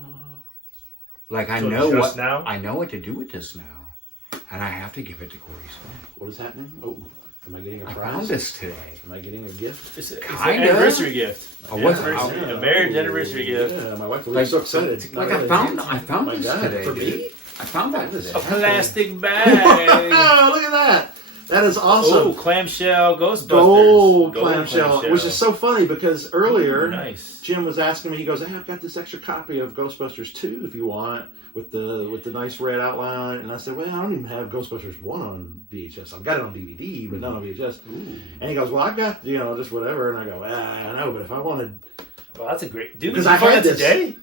Like I So know just what now? I know what to do with this now. And I have to give it to Korey Smith. What is happening? Oh, am I getting a I prize? found this today. Am I getting a gift? It's an Kinda. anniversary gift. I wasn't- Anniversary- a married anniversary gift. Yeah, my wife was so excited. Like I found My this God, today. for me? dude. I found that today. A plastic bag. Oh, look at that! That is awesome. Oh, clamshell Ghostbusters. Gold clamshell, which is so funny because earlier Nice. Jim was asking me. He goes, "Hey, I've got this extra copy of Ghostbusters 2 if you want, with the nice red outline on it." And I said, "Well, I don't even have Ghostbusters 1 on VHS. I've got it on DVD, but not on VHS." And he goes, "Well, I got just whatever." And I go, "I know, but if I wanted." Well, that's a great dude. Because you I found had that this. today.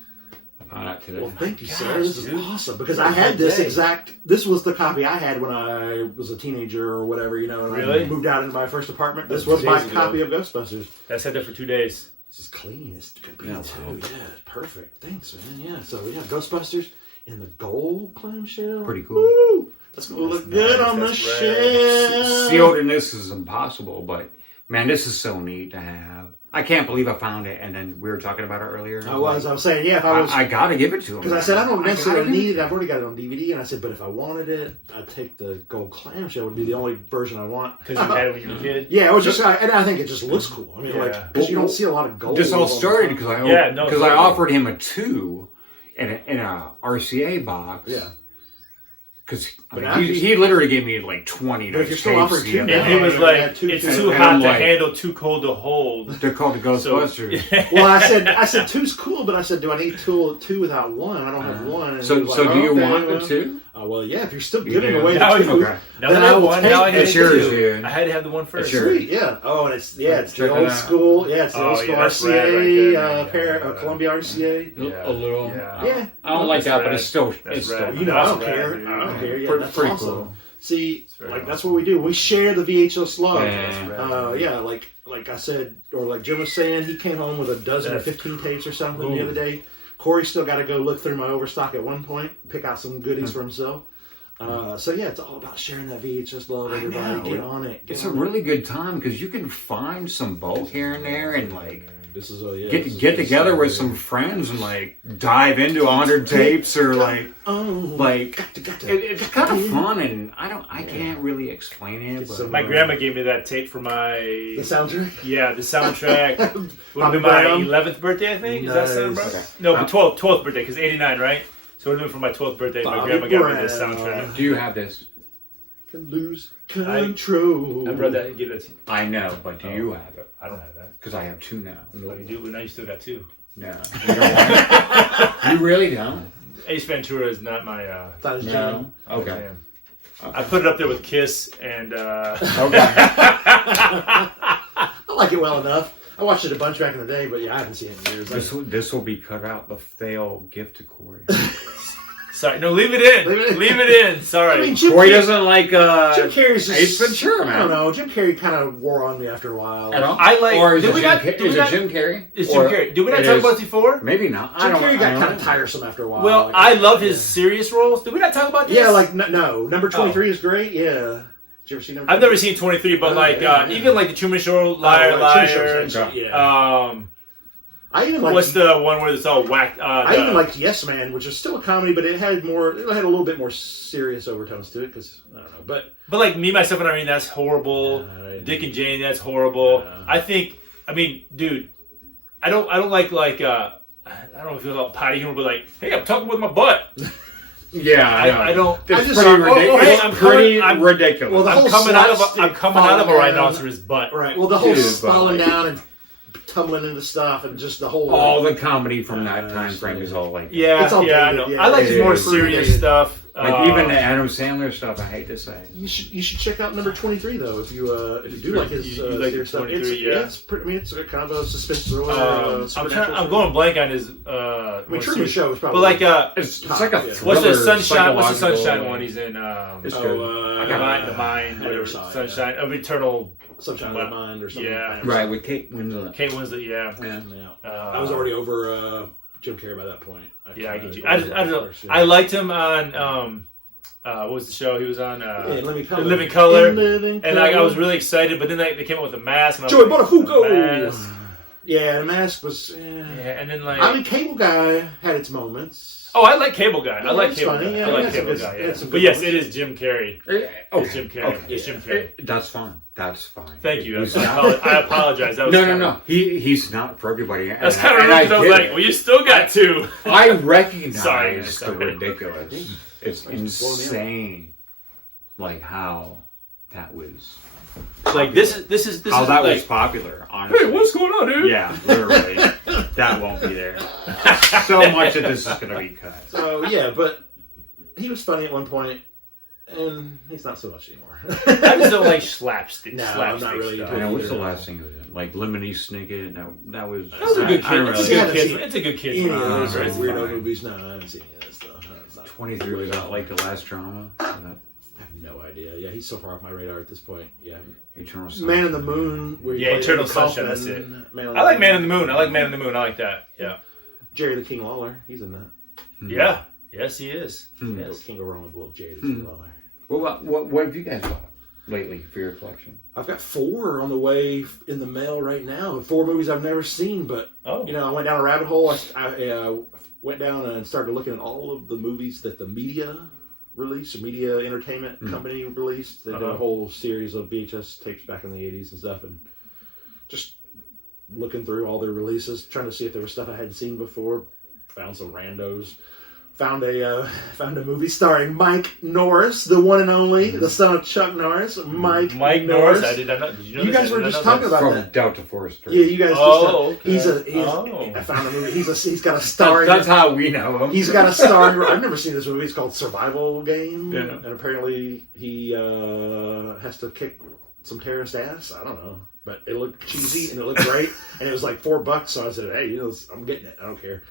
I found that today. Well, thank you, gosh, sir. This is dude. awesome because I What a had this day. exact. This was the copy I had when I was a teenager or whatever, and Really? I moved out into my first apartment. This That was was my 2 days ago. copy of Ghostbusters. I sat there for 2 days. This is clean. It's good Yeah, too. wow. Yeah, perfect. Thanks, man. Yeah. So we have Ghostbusters in the gold clamshell. Pretty cool. Woo! That's gonna look good nice. on the That's shelf. Sealed in this is impossible, but man, this is so neat to have. I can't believe I found it, and then we were talking about it earlier. I was saying, yeah. If I was, I gotta give it to him because I said I don't necessarily gotta need it. I've already got it on DVD, and I said, but if I wanted it, I'd take the gold clamshell. Would be the only version I want. Because you had it when you were a kid. Yeah, it was just, and I think it just looks cool. I mean, Yeah. because you don't see a lot of gold. This all on started the- because I Yeah, no, because totally. I offered him a 2 in a RCA box. Yeah. Because But now he literally gave me like 20 But if nice you're still tapes offering the 2 other now, And day. it was Yeah, like, two- it's and too I'm hot to like- handle, too cold to hold. They're called the Ghostbusters. Well, I said 2's cool, but I said, do I need two without 1? I don't have 1. And he So was do like, you okay, want well, the 2? well, yeah. If you're still You giving do. away Now the I 2, Okay. Now then that I I have will one, take now I it. had It's to yours, do. dude. I had to have the one first. It's yours. Sweet, yeah. Oh, and it's it's Check the it old out. school. Yeah, it's the Oh, old yeah, school that's RCA, rad right there, man. Yeah. Columbia RCA. Yeah. A little. Yeah. Yeah. I don't like That's that, but rad. it's still That's it's rad. still You know, I don't That's care. rad, dude. I don't care. Yeah, Pretty- that's pretty awesome. cool. See, very like awesome. that's what we do. We share the VHS love. Yeah. That's rad. Yeah, like I said, or like Jim was saying, he came home with a dozen or That's 15 tapes or something Ooh. the other day. Corey still got to go look through my Overstock at one point, pick out some goodies for himself. So yeah, it's all about sharing that VHS love. I Everybody, know. get on it. It's a really good time because you can find some bulk here and there and like This is a get together with some friends and like dive into 100 tapes or like it's kind of fun and I can't really explain it. But My grandma gave me that tape for my the soundtrack. yeah the soundtrack. Would Bobby have been my Brown? 11th birthday, I think. Does that sound Nice. right? No, but 12th birthday because 89, right? So it would have been for my 12th birthday. My Bobby grandma got me this Brown. soundtrack. do you have this? can lose control. I brought that and give it to you. I know, but do you have it? I don't have that. Because I have 2 now. What do you do? Well, now you still got 2. No. You don't want it? You really don't? Ace Ventura is not my. Thought it was No. jam. Okay. jam. I put it up there with Kiss and. Okay. I like it well enough. I watched it a bunch back in the day, but yeah, I haven't seen it in years. This will be cut out. The fail gift to Corey. Sorry, no, leave it in. Leave it in. Sorry. I mean, Jim Corey Carrey- doesn't like Jim Carrey's just, Ace Ventura, man. I don't know. Jim Carrey kind of wore on me after a while. At all? I like. Or is did it we Jim not? Carrey? Did we Is it not? Jim Carrey? It's Jim Carrey. Did we not it talk is- about this before? Maybe not. Jim Carrey got kind of know. tiresome after a while. Well, Like, I love his serious roles. Did we not talk about this? Yeah, like no. Number 23 is great. Yeah. Did you ever see number? I've never seen 23, but even like the Truman Show, Liar, Truman Show, Liar. yeah. I even like. What's the one where it's all whacked? I even liked Yes Man, which is still a comedy, but it had more. It had a little bit more serious overtones to it because I don't know. But like Me, Myself, and Irene, that's horrible. Dick and Jane, that's horrible. I mean, dude, I don't like I don't know if you call it potty humor, but like, hey, I'm talking with my butt. Yeah, I don't. It's just- pretty ridiculous. hey, It's pretty I'm- ridiculous. Well, the I'm whole coming out of slapstick a falling rhinoceros butt. Right. Well, the whole Dude, falling but, down and tumbling into stuff and just the whole. all the comedy from that time frame is all like Yeah, It's all I dated, know. yeah. I like his more It is. serious stuff. like even the Adam Sandler stuff. I hate to say. You should check out number 23 though if you do like his You like serious stuff. 23, yeah. It's pretty. I mean, it's a kind of a suspense thriller. I'm going blank on his. I mean, Truman Show is probably. But like, It's like a Yeah. thriller. what's the sunshine? What's the psychological- sunshine one? He's in. It's Oh, good. The mind. I never Whatever, saw it, sunshine of eternal. Sunshine of the Mind or something. Yeah. I never Right with Kate Winslet. Kate Winslet. Yeah. saw it. Yeah. I was already over Jim Carrey by that point. I get you. I don't know. I liked him on. What was the show he was on? Living Color. Living Color. In Living And Color. I was really excited, but then they came up with the mask. And I was Joey like, Buttafuoco. The Mask. Yeah, the Mask was. Yeah, and then like. I mean, Cable Guy had its moments. Oh, I like Cable Guy. I like it's Cable funny, Guy. yeah, I like that's Cable a good- Guy. that's Yeah. a But good yes, one. it is Jim Carrey. It's Jim Carrey. Okay. It's Jim Carrey. That's fine. That's fine. Thank you. He's I not- apologize. That was No. He's not for everybody. That's And kind of rude. I I was get like, it. well, you still got 2. I recognize Sorry. the ridiculous. It's insane, like how that was. Like this is How that like, was popular. Honestly. Hey, what's going on, dude? Yeah, literally. That won't be there. So much of this is going to be cut. So yeah, but he was funny at one point, and he's not so much anymore. I just don't like slapstick. No, I'm slapstick not really stuff. I know, what's the last thing he was in? Like Lemony Snicket. That was. That was a good I kid. don't It's a really- good kid. seen It's a good kid. Any of those it's weirdo fine. movies? No, I haven't seen any of that stuff. No, it's not. 23 was not like the last drama. I have no idea. Yeah, he's so far off my radar at this point. Yeah, Eternal Man in the Moon. Where he Yeah, played Eternal in the Sunshine, coffin. that's it. Man I like Man in the Moon. I like Man in the Moon. I like that. Yeah. Jerry the King Lawler. He's in that. Yeah. Yes, he is. Yes. Can't go wrong with little Jerry the King Lawler. What have you guys bought lately for your collection? I've got 4 on the way in the mail right now. 4 movies I've never seen, but I went down a rabbit hole. I went down and started looking at all of the movies that the media released, a media entertainment company released. They did a whole series of VHS tapes back in the 80s and stuff, and just looking through all their releases, trying to see if there was stuff I hadn't seen before. Found some randos. Found a movie starring Mike Norris, the one and only, the son of Chuck Norris. Mike Norris. I did not know. Did you know You this? guys I were did not just know talking this. about From that. Delta Force 3. Yeah, you guys. Oh, just, okay. I found a movie. He's got a starring. That's how we know him. He's got a starring. I've never seen this movie. It's called Survival Game, Yeah. and apparently he has to kick some terrorist ass. I don't know, but it looked cheesy and it looked great, and it was like $4. So I said, "Hey, I'm getting it. I don't care."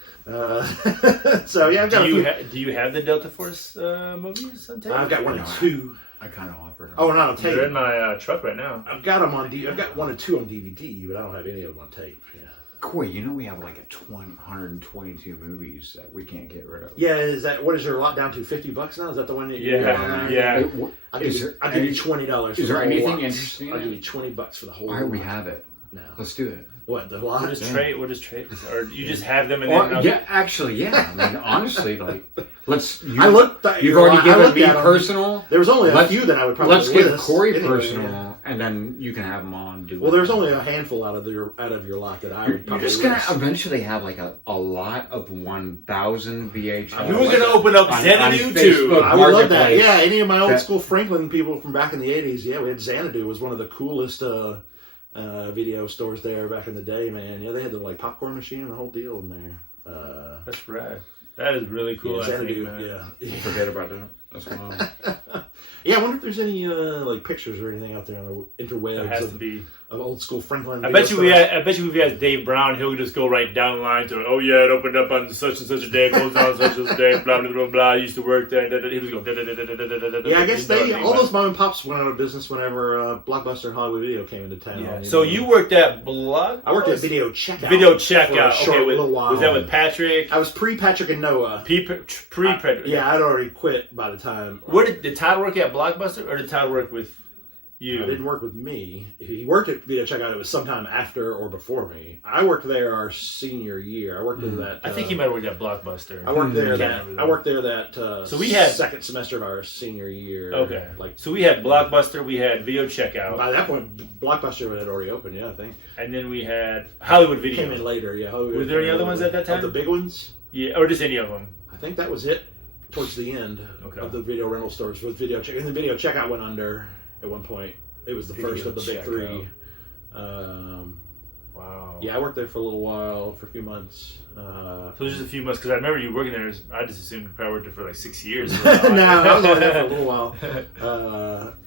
So yeah, I've got. Do you have the Delta Force movies on tape? I've got 1 and 2. I kind of offered him. Oh, not on tape. They're in my truck right now. I've got them on. I've got 1 and 2 on DVD, but I don't have any of them on tape. Yeah. Corey, you know we have like 122 movies that we can't get rid of. Yeah, is that what is your lot down to? $50 now? Is that the one that you Yeah. I'll give you $20. Is there anything interesting? I'll give you $20 for the whole. All right, we lot. have it. No. Let's do it. What the lot? We'll just trade. Or you just have them and Or, then. yeah, actually, yeah. I mean, honestly, like, let's. I looked. You've already given me at 'em. personal. There was only a Let's- few that I would probably Let's give list Corey anyway, personal, yeah. and then you can have them on. Well, there's only a handful out of your lot that I would You're probably just gonna eventually have like a lot of 1,000 VHS. Who's gonna open up Xanadu too? I would love that. Yeah, any of my old school Franklin people from back in the 80s. Yeah, we had Xanadu. Was one of the coolest video stores there back in the day, man. Yeah, they had the like popcorn machine and the whole deal in there. That's rad. That is really cool. Yeah, I think, man. Yeah. Forget about that. That's wild. Yeah, I wonder if there's any like pictures or anything out there on the interwebs Has to be. of old school Franklin. I bet you if we had Dave Brown, he'll just go right down the line to, oh yeah, it opened up on such and such a day, closed down on such and such a day, blah blah blah blah. I used to work there. He was going. Yeah, I guess all those mom and pops went out of business whenever Blockbuster and Hollywood Video came into town. Yeah. So you worked at Blockbuster? I worked at Video Checkout. Video Checkout. For a short little while. Was that with Patrick? I was pre-Patrick and Noah. Pre-Patrick. Yeah, I'd already quit by the time. Where did Todd work at Blockbuster, or did Todd work with you? He didn't work with me. He worked at Video Checkout. It was sometime after or before me. I worked there our senior year. I worked there that. I think he might have worked at Blockbuster. I worked there that. So we had second semester of our senior year. Okay. So we had Blockbuster. We had Video Checkout. By that point, Blockbuster had already opened. Yeah, I think. And then we had Hollywood Video. Came in later. Yeah. Hollywood. Were there any other ones at that time? The big ones. Yeah, or just any of them. I think that was it. Towards the end of the video rental stores with Video Checkout. And the Video Checkout went under at one point. It was the first of the big three. Wow. Yeah, I worked there for a little while, for a few months. So it was just a few months, because I remember you working there. I just assumed you probably worked there for like 6 years. No, I was only there for a little while.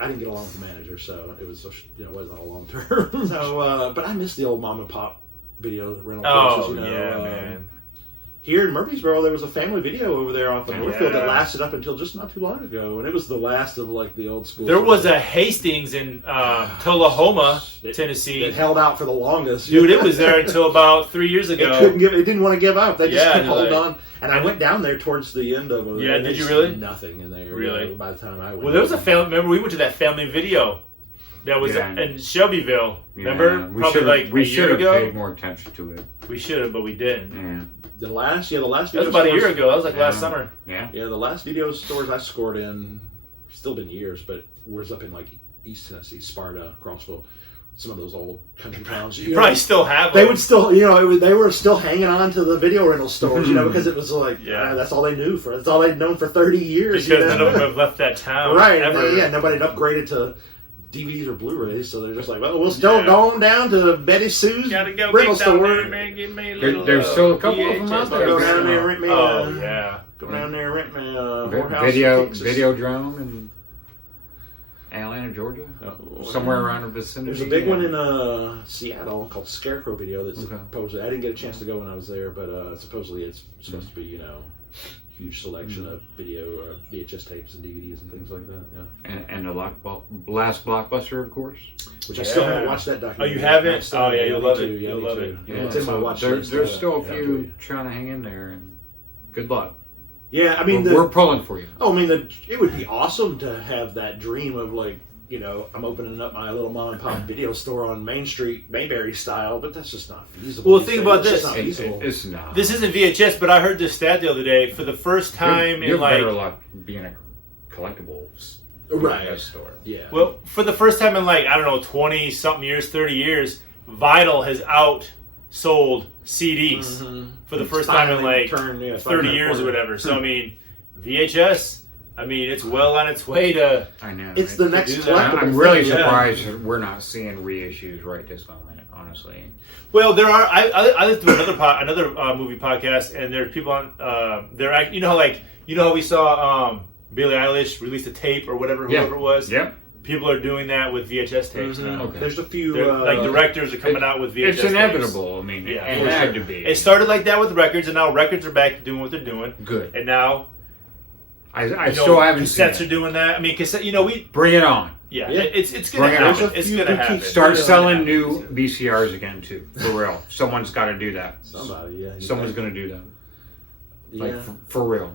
I didn't get along with the manager, so it was it wasn't all long term. So, but I miss the old mom and pop video rental places. Yeah, man. Here in Murfreesboro, there was a family video over there off the Northfield that lasted up until just not too long ago, and it was the last of like the old school. There was a Hastings in Tullahoma, Tennessee. It held out for the longest, dude. It was there until about 3 years ago. It didn't want to give up. They just kept holding on. And I went down there towards the end of it. Yeah, did you really? Nothing in there. Really? By the time I went. Well, there was a family. Remember, we went to that family video. That was in Shelbyville. Remember? Probably like a year ago. We should have paid more attention to it. We should have, but we didn't. Yeah. The last video that was about a year ago. That was like last summer. Yeah. Yeah, the last video stores I scored in, still been years, but was up in like East Tennessee, Sparta, Crossville, some of those old country towns. You probably still have them. They would still, they were still hanging on to the video rental stores, because it was like, that's all they knew that's all they'd known for 30 years. Because none of them have left that town. Right. Ever. Nobody had upgraded to DVDs or Blu-rays, so they're just like, well, we'll still go on down to Betty Sue's rental store. There's still a couple of them out there. Go down there and rent me. Go down there and rent me Videodrome in Atlanta, Georgia, somewhere around the vicinity. There's a big one in Seattle called Scarecrow Video. That's supposedly, I didn't get a chance to go when I was there, but supposedly it's supposed to be, huge selection of video, VHS tapes and DVDs and things like that. Yeah. And the last Blockbuster, of course. Which I still haven't watched that documentary. Oh, you haven't? Oh, yeah, you'll love it. You'll love it. Yeah, it's in my watch list. There's still a few trying to hang in there, and good luck. Yeah, I mean, we're pulling for you. Oh, I mean, it would be awesome to have that dream of like, I'm opening up my little mom and pop video store on Main Street, Mayberry style, but that's just not feasible. Well, think about this. It's not. This isn't VHS, but I heard this stat the other day. For the first time you're better luck being a collectibles store. Yeah. Well, for the first time in 20-something years, 30 years, vinyl has outsold CDs for the first time in 30 years or whatever. So, I mean, VHS... it's well on its way to. I know. It's the next collectible. I'm really surprised that we're not seeing reissues right this moment, honestly. Well, there are. I listened to another movie podcast, and there are people on. There, how we saw Billie Eilish release a tape or whoever it was. Yep. People are doing that with VHS tapes now. Okay. There's a few directors are coming out with VHS. It's inevitable. Tapes. It had to be. It started like that with records, and now records are back to doing what they're doing. Good. And now. I still haven't seen cassettes are doing that. Cassette. We bring it on. Yeah. It's gonna happen. It's gonna happen. Start selling new VCRs again too. For real, someone's got to do that. Somebody, someone's gonna do that. Yeah. For real,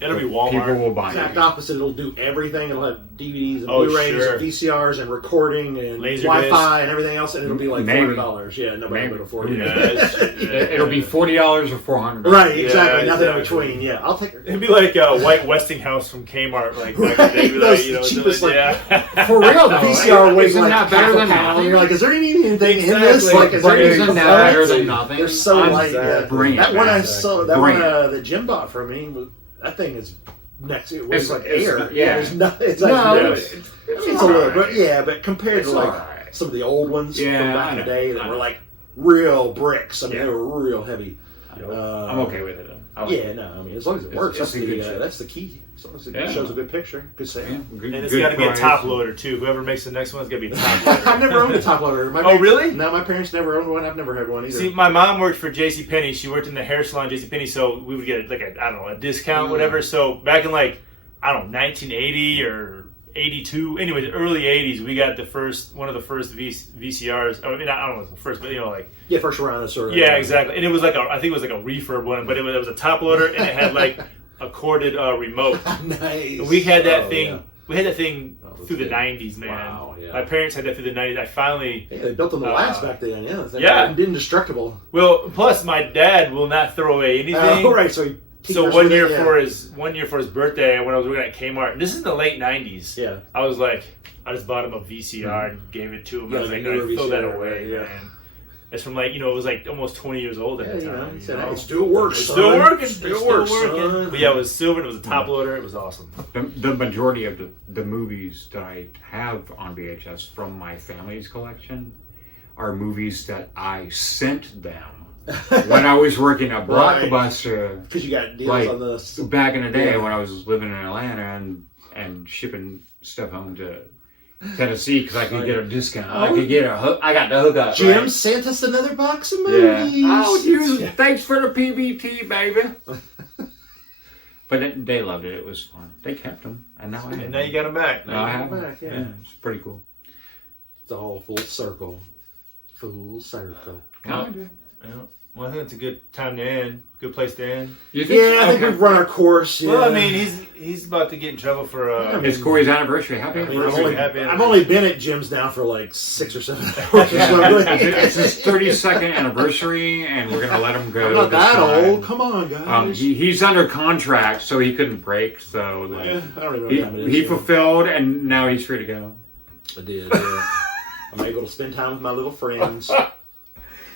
It'll be Walmart. People will buy Exact it. opposite. It'll do everything. It'll have DVDs and Oh, Blu-rays sure. and VCRs and recording and Laser Wi-Fi and everything else, and it'll be like Maybe. $400. Yeah, nobody Maybe. would afford it. It'll be $40 or $400. Right, exactly. Yeah, Nothing in exactly. between. Yeah, I'll take it. It'd be like a white Westinghouse from Kmart, like back in the day. It'd be Those like, you know, cheapest, like, like, yeah. For real though. VCR weighs Isn't like that half better a than pound. nothing? You're like, is there anything in this? Exactly. Like, is there But any isn't that performance? better than nothing? They're so I'm light. Yeah. bring it That one I back. saw. That Bring one it. that Jim bought for me. That thing is next. It It's- weighs like it's air. not- yeah. It's not. It's No, like it's it's a little, but yeah, but compared It's to like alright. some of the old ones Yeah, from back I in the know. day that I were know. like real bricks. I mean, Yeah. they were real heavy. I'm okay with it though. I like Yeah, it. no, I mean, as long as it It's- works, it's that's a good the shit. that's the key. As long as it Yeah. shows a good picture, good sale. Yeah, good- And it's good got to be a price. top loader too. Whoever makes the next one, it's got to be a top loader. I've never owned a top loader. My Oh, parents- really? No, my parents never owned one. I've never had one either. See, my mom worked for JCPenney. She worked in the hair salon JCPenney, so we would get like a discount, whatever. So back in like, I don't know, 1980 or 82. Anyways, early 80s, we got one of the first VCRs. I mean, I don't know if it was the first, but you know, like. yeah, first round of sort of. Yeah, exactly. And it was like I think it was like a refurb one, but it was a top loader and it had like a corded remote. Nice. And we had that Oh, thing. yeah. We had that thing Oh, through the good. 90s, man. Wow, yeah. My parents had that through the 90s. I finally. Yeah, they built them to last back then. Yeah. They yeah. were indestructible. Well, plus my dad will not throw away anything. Oh, right. So he So tinkers one with year it, yeah. for his birthday, when I was working at Kmart, and this is in the late '90s. Yeah. I was like, I just bought him a VCR and gave it to him. Yeah, I was like, the newer no, throw that VCR, away, right, yeah. man. It's from like, it was like almost 20 years old at Yeah, the you time. know, he said, know? hey, it still works, It's son. still working. Still works, son. But yeah, it was silver. And it was a top loader. It was awesome. The majority of the movies that I have on VHS from my family's collection are movies that I sent them when I was working at Right. Blockbuster. Because you got deals Like, on this. back in the day Yeah. when I was living in Atlanta and shipping stuff home to Tennessee because I could get a discount. I could get I got the hookup. Jim right? sent us another box of Yeah. movies. Oh, you! Yeah. Thanks for the PBT, baby. But they loved it. It was fun. They kept them, and now I have And now them. you got him back. Now I have them them. back, yeah. Yeah, it's pretty cool. It's all full circle. Full circle. Kinda. Yeah. Well, I think it's a good time to end. Good place to end. You think? Yeah, I think Okay. we've run our course. Yeah. Well, I mean, he's about to get in trouble for. It's Corey's anniversary. Happy I've anniversary. only, Happy I've only been at Jim's now for like 6 or 7 hours. It's his 32nd anniversary, and we're gonna let him go. I'm not this that time. old. Come on, guys. He's under contract, so he couldn't break. So like, Yeah, I don't even know what time it is. he yet. fulfilled, and now he's free to go. I did, yeah. I'm able to spend time with my little friends.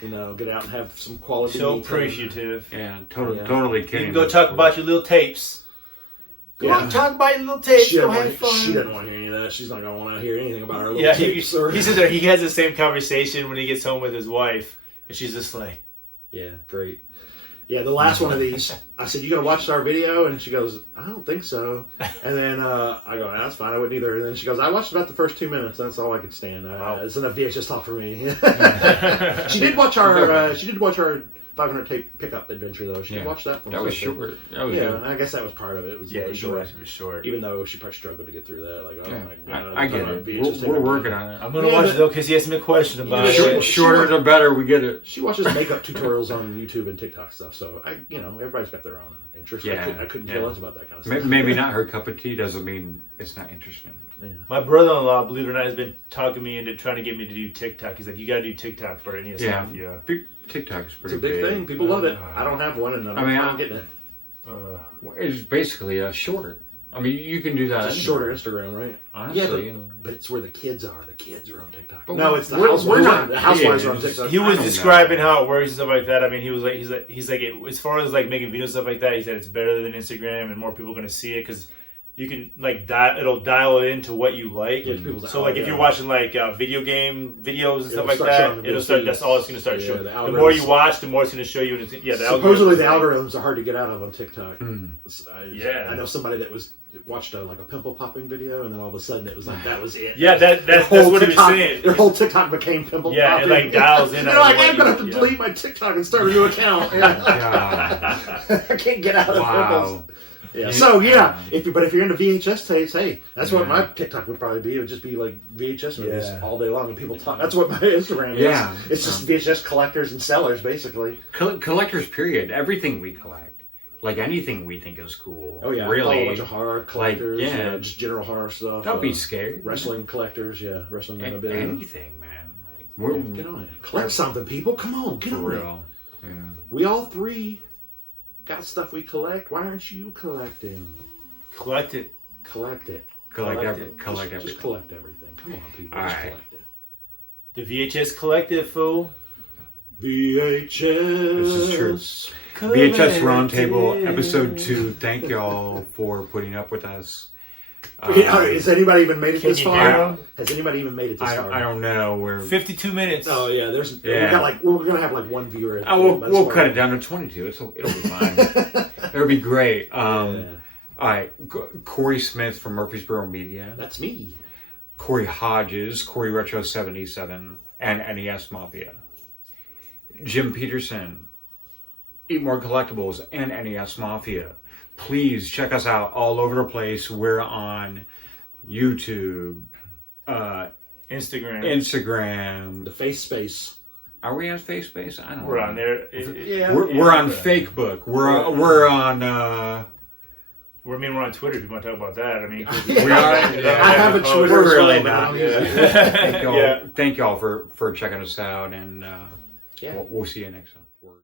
You know, get out and have some quality so me time. appreciative. Yeah, Yeah. totally You kidding. can go talk about your little tapes. Go out and talk about your little tapes. She Go doesn't, have want, fun. she doesn't want to hear any of that. She's not going to want to hear anything about her little Yeah, tapes. he says that he has the same conversation when he gets home with his wife, and she's just like, Yeah, great. Yeah, the last one of these, I said, "You gonna watch our video?" And she goes, "I don't think so." And then I go, "That's fine. I wouldn't either." And then she goes, "I watched about the first 2 minutes. That's all I could stand. It's enough VHS talk for me." She did watch our 500 tape pickup adventure though. She watched that. From That was something. short. That was Yeah, good. I guess that was part of it. It was yeah, really he short. was short. Even though she probably struggled to get through that. Like, oh Yeah, my god, I get it. VHS tape We're adventure. working on it. I'm gonna Yeah, watch but- it though because he asked me a question about Yeah, it. sure. Shorter the better. We get it. She watches makeup tutorials on YouTube and TikTok stuff, so everybody's got their own interest. Yeah, I couldn't yeah. care less about that kind of stuff. Maybe not her cup of tea doesn't mean it's not interesting. Yeah. My brother-in-law, believe it or not, has been talking me into trying to get me to do TikTok. He's like, "You gotta do TikTok for any Yeah, mafia." TikTok's It's pretty a big thing. People love it. I don't have one, and I'm getting it. It's basically a shorter. I mean, you can do that. It's a shorter Instagram, right? Honestly, Yeah, but it's where the kids are. The kids are on TikTok. But No, it's the we're housewives. not- The housewives yeah, are on TikTok. He I was don't describing know. how it works and stuff like that. I mean, he's like, as far as like making videos stuff like that, he said it's better than Instagram and more people are gonna see it because you can like it'll dial it into what you like. Yeah, people's- So like if yeah. you're watching like video game videos and stuff It'll like start that, showing the it'll start. feeds. That's all it's gonna start Yeah, showing. the The more you algorithms. watch, the more it's gonna show you. And the Supposedly the algorithms. algorithms are hard to get out of on TikTok. Yeah. I know somebody that watched like a pimple popping video, and then all of a sudden it was like that was it. Yeah, that's Their what he was TikTok- saying. Their whole TikTok became pimple Yeah, it popping. like dials in. They're on like, what I'm gonna have to you- delete my TikTok and start a new account. Yeah. God. I can't get out of pimples. Wow. Yeah. So if you're into VHS tapes, hey, that's what my TikTok would probably be. It would just be like VHS movies all day long, and people talk. That's what my Instagram is. Yeah. It's just VHS collectors and sellers, basically. Collectors, period. Everything we collect. like anything we think is cool. Oh yeah, really. a bunch of horror collectors. Like, yeah. Just general horror stuff. Don't be scared. Wrestling collectors, wrestling memorabilia. Anything, man. Like, we're Get on it. Collect something, people. Come on, get for on real. Yeah. it. We all three got stuff we collect. Why aren't you collecting? Collect it. Collect it. Collect Collect everything. Just collect everything. Come on, people. All Just right. collect it. The VHS Collective, fool. VHS. This is true. VHS Roundtable, episode 2. Thank y'all for putting up with us. Has anybody even made it Can this you far? hear 'em? Has anybody even made it this far? I don't know. We're 52 minutes. Oh yeah, we're gonna have like one viewer. we'll cut it down to 22. It'll be fine. It'll be great. All right, Corey Smith from Murfreesboro Media. That's me. Korey Hodges, Korey Retro 77, and NES Mafia. Jim Peterson, Eat More Collectibles, and NES Mafia. Please check us out all over the place. We're on YouTube, Instagram. The face space. Are we on FaceSpace? I don't know. We're on there. We're on Fakebook. We're on. We're on Twitter if you want to talk about that. I mean, We are. I have a Twitter. We're really as well, not. but I don't use it. Thank y'all. Thank y'all for checking us out, and Yeah. we'll see you next time.